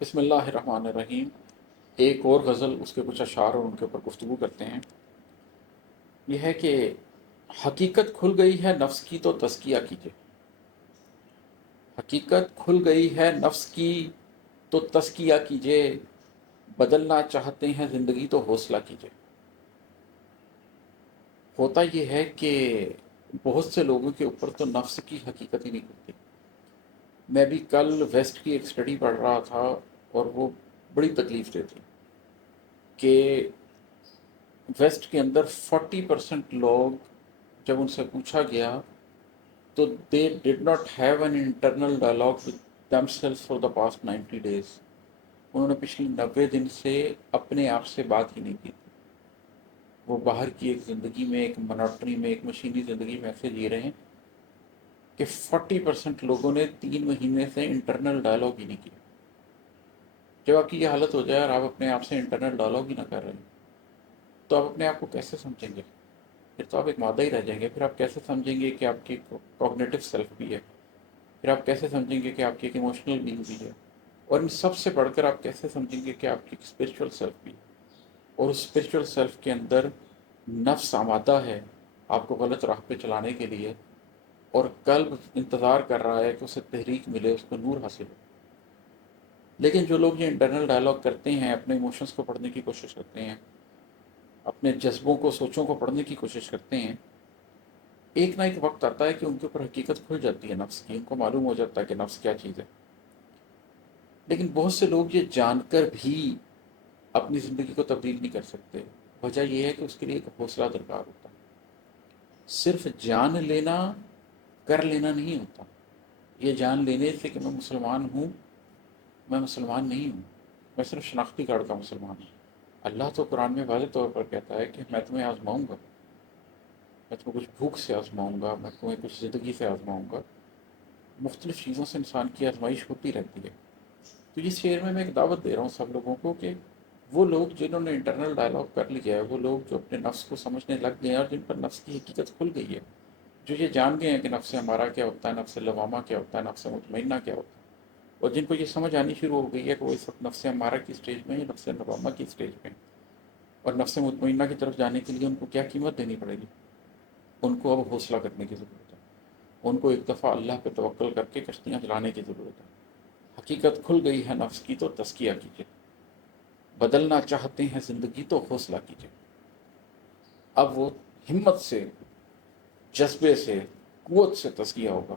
بسم اللہ الرحمن الرحیم۔ ایک اور غزل، اس کے کچھ اشعار اور ان کے اوپر گفتگو کرتے ہیں۔ یہ ہے کہ حقیقت کھل گئی ہے نفس کی تو تزکیہ کیجیے۔ حقیقت کھل گئی ہے نفس کی تو تزکیہ کیجیے، بدلنا چاہتے ہیں زندگی تو حوصلہ کیجیے۔ ہوتا یہ ہے کہ بہت سے لوگوں کے اوپر تو نفس کی حقیقت ہی نہیں کھلتی۔ میں بھی کل ویسٹ کی ایک اسٹڈی پڑھ رہا تھا اور وہ بڑی تکلیف دیتی کہ ویسٹ کے اندر 40% لوگ، جب ان سے پوچھا گیا تو they did not have an internal dialogue with them self for the past 90 days۔ انہوں نے پچھلی 90 دن سے اپنے آپ سے بات ہی نہیں کی تھی۔ وہ باہر کی ایک زندگی میں، ایک مناٹری میں، ایک مشینی زندگی میں ایسے جی رہے ہیں کہ 40% لوگوں نے 3 مہینے سے انٹرنل ڈائلاگ ہی نہیں کیا۔ جب آپ کی یہ حالت ہو جائے اور آپ اپنے آپ سے انٹرنل ڈائلاگ ہی نہ کر رہے ہیں تو آپ اپنے آپ کو کیسے سمجھیں گے؟ پھر تو آپ ایک مادہ ہی رہ جائیں گے۔ پھر آپ کیسے سمجھیں گے کہ آپ کی کوگنیٹو سیلف بھی ہے؟ پھر آپ کیسے سمجھیں گے کہ آپ کی ایک ایموشنل بینگ بھی ہے؟ اور ان سب سے بڑھ کر آپ کیسے سمجھیں گے کہ آپ کی ایک اسپرچول سیلف بھی ہے؟ اور اس اسپرچول سیلف کے اندر نفس آمادہ ہے آپ کو غلط راہ پہ چلانے کے لیے، اور قلب انتظار کر رہا ہے کہ اسے تحریک ملے، اس کو نور حاصل ہو۔ لیکن جو لوگ یہ انٹرنل ڈائلاگ کرتے ہیں، اپنے ایموشنس کو پڑھنے کی کوشش کرتے ہیں، اپنے جذبوں کو، سوچوں کو پڑھنے کی کوشش کرتے ہیں، ایک نہ ایک وقت آتا ہے کہ ان کے اوپر حقیقت کھل جاتی ہے نفس کی، ان کو معلوم ہو جاتا ہے کہ نفس کیا چیز ہے۔ لیکن بہت سے لوگ یہ جان کر بھی اپنی زندگی کو تبدیل نہیں کر سکتے۔ وجہ یہ ہے کہ اس کے لیے ایک حوصلہ درکار ہوتا ہے۔ صرف جان لینا کر لینا نہیں ہوتا۔ یہ جان لینے سے کہ میں مسلمان ہوں، میں مسلمان نہیں ہوں، میں صرف شناختی کارڈ کا مسلمان ہوں۔ اللہ تو قرآن میں واضح طور پر کہتا ہے کہ میں تمہیں آزماؤں گا، میں تمہیں کچھ بھوک سے آزماؤں گا، میں تمہیں کچھ زندگی سے آزماؤں گا۔ مختلف چیزوں سے انسان کی آزمائش ہوتی رہتی ہے۔ تو اس شعر میں ایک دعوت دے رہا ہوں سب لوگوں کو کہ وہ لوگ جنہوں نے انٹرنل ڈائلاگ کر لیا ہے، وہ لوگ جو اپنے نفس کو سمجھنے لگ گئے ہیں اور جن پر نفس کی حقیقت کھل گئی ہے، جو یہ جان گئے ہیں کہ نفس ہمارا کیا ہوتا ہے، نفس لوامہ کیا ہوتا ہے، نفس مطمئنہ کیا ہوتا ہے، اور جن کو یہ سمجھ آنی شروع ہو گئی ہے کہ وہ اس وقت نفس ہمارا کی اسٹیج میں ہے، نفس لوامہ کی اسٹیج میں ہے، اور نفس مطمئنہ کی طرف جانے کے لیے ان کو کیا قیمت دینی پڑے گی۔ ان کو اب حوصلہ کرنے کی ضرورت ہے۔ ان کو ایک دفعہ اللہ پہ توکل کر کے کشتیاں چلانے کی ضرورت ہے۔ حقیقت کھل گئی ہے نفس کی تو تزکیہ کیجیے، بدلنا چاہتے ہیں زندگی تو حوصلہ کیجیے۔ اب وہ ہمت سے، جذبے سے، قوت سے تزکیہ ہوگا۔